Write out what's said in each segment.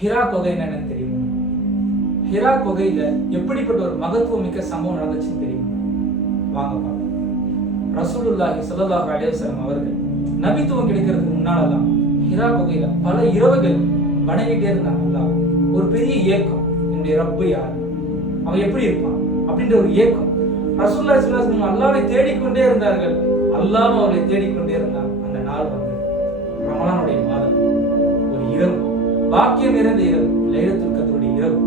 ஹிரா குகை என்னன்னு தெரியுமா? ஹிரா குகையில எப்படிப்பட்ட ஒரு மகத்துவம் மிக்க சம்பவம் நடந்துச்சுன்னு தெரியுமா? வாங்க பார்க்கலாம். ரசூலுல்லாஹி ஸல்லல்லாஹு அலைஹி வஸல்லம் அவர்கள் நபித்துவம் கிடைக்கிறதுக்கு முன்னாலெல்லாம் ஹிரா குகையில பல இரவுகள் வணங்கிட்டே இருந்தாங்க. ஒரு பெரிய ஏக்கம், என்னுடைய ரப்பு யார், அவன் எப்படி இருப்பான் அப்படின்ற ஒரு ஏக்கம். ரசூலுல்லாஹி ஸல்லல்லாஹு அலைஹி வஸல்லம் அல்லாஹ்வை தேடிக்கொண்டே இருந்தார்கள். அல்லாஹ் அவர்களை தேடிக்கொண்டே இருந்தான். அந்த நாள் வந்து ரமலானுடைய மாதம், ஒரு இரவு, பாக்கியம் நிறைந்த இரவு, லைலத்துல் கத்ருடைய இரவு.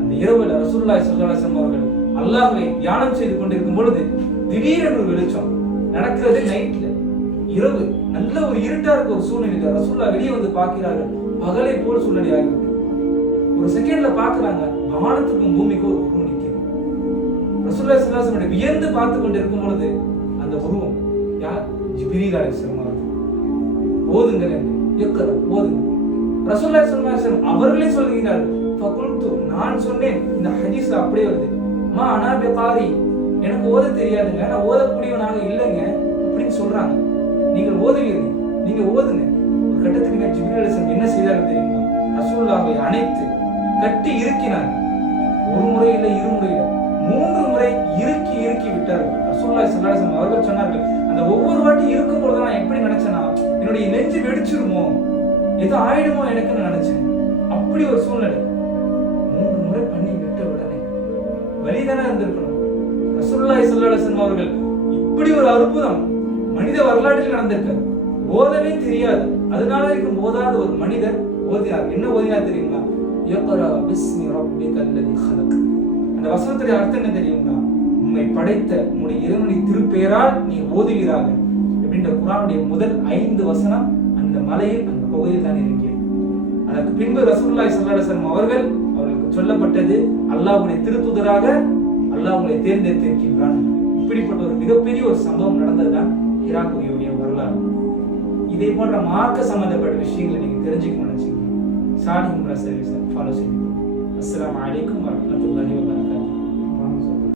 அந்த இரவுல ரசூலுல்லாஹி ஸல்லல்லாஹு அலைஹி வஸல்லம் அவர்கள் அல்லாஹ்வை தியானம் செய்து கொண்டிருக்கும் பொழுது திடீரென்று ஒரு வெளிச்சம். நடக்கிறது நைட்ல, இரவு, நல்ல ஒரு இருட்டா இருக்க ஒரு சூழ்நிலை. ரசூலுல்லாஹ் வெளியே வந்து பார்க்கிறார்கள். பகலை போல் சூழ்நிலை ஆகிவிட்டு ஒரு செகண்ட்ல பார்க்கறாங்க, வானத்துக்கும் பூமிக்கும் ஒரு உருவம் நிற்கிறது. ரசூலுல்லாஹி ஸல்லல்லாஹு அலைஹி வஸல்லம் வியந்து பார்த்து கொண்டிருக்கும் பொழுது அந்த உருவம் யார்? ஜிப்ரீல் அலைஹிஸ்ஸலாம் அவர்கள். ஓதுங்கள் என்று இக்ரா, ஓதுங்கள். ரசூலுல்லாஹி ஸல்லல்லாஹு அலைஹி வஸல்லம் அவர்களே சொல்கிறார்கள், ஃபகுல்து, நான் சொன்னேன். இந்த ஹதீஸ்ல அப்படியே வருது, மா அனா பிகாரி, எனக்கு ஓத தெரியாதுங்க, நான் ஓதக்கூடியவனாக இல்லைங்க அப்படின்னு சொல்றாங்க. நீங்கள் ஓதுவீர்கள், நீங்க ஓதுங்க. ஒரு கட்டத்துக்கு மேல் ஜிப்ரீல் அலைஹிஸ்ஸலாம் என்ன செய்தார்கள் தெரியுமா? ரசூலுல்லாஹை அணைத்து கட்டி இறுக்கினார். ஒரு முறை இல்லை, இருமுறை இல்லை, 3 முறை இறுக்கி விட்டார்கள். ரசூலுல்லாஹி ஸல்லல்லாஹு அலைஹி வஸல்லம் அவர்கள் சொன்னார்கள், அந்த ஒவ்வொரு வாட்டி இருக்கும் பொழுது நான் எப்படி நினைச்சேன்னா, என்னுடைய நெஞ்சு வெடிச்சிருமோ, ஏதோ ஆயிடுமோ எனக்குன்னு நினைச்சேன். அப்படி ஒரு சூழ்நிலை. 3 முறை பண்ணி விட்ட உடனே வலிதானே இருந்திருக்கணும். ரசூலுல்லாஹி ஸல்லல்லாஹு அலைஹி வஸல்லம் அவர்கள் இப்படி ஒரு அற்புதம் மனித வரலாற்றில் நடந்திருக்காரு. ஓதவே தெரியாது, அதனால வரைக்கும் ஓதாத ஒரு மனிதர் ஓதினார். என்ன ஓதினார் தெரியுமா? யக்ரா பிஸ்மி ரப்பிகல் லதி ஹலக். அந்த வசனத்துடைய அர்த்தம் என்ன தெரியுமா? உம்மை படைத்த உம்முடைய இறைவனின் திருப்பெயரால் நீ ஓதுகிறாய் அப்படின்ற குர்ஆனுடைய முதல் 5 வசனம் அந்த மலையில், அந்த குகையில் தான் இறங்கியது. அதற்கு பின்பு ரசூலுல்லாஹி ஸல்லல்லாஹு அலைஹி வஸல்லம் அவர்களுக்கு சொல்லப்பட்டது, அல்லாஹ்வுடைய திருத்தூதராக அல்லாஹ் உங்களை தேர்ந்தெடுத்திருக்கிறான். இப்படிப்பட்ட ஒரு மிகப்பெரிய ஒரு சம்பவம் நடந்ததுதான் ஹிரா குகையுடைய வரலாறு. இதே போன்ற மார்க்க சம்பந்தப்பட்ட விஷயங்களை நீங்க தெரிஞ்சுக்கணும்னு நினைச்சீங்க, சாலிஹ் உம்ரா சர்வீஸை ஃபாலோ செய்யுங்க. அஸ்ஸலாமு அலைக்கும் வரஹ்மத்துல்லாஹி வபரகாத்துஹு.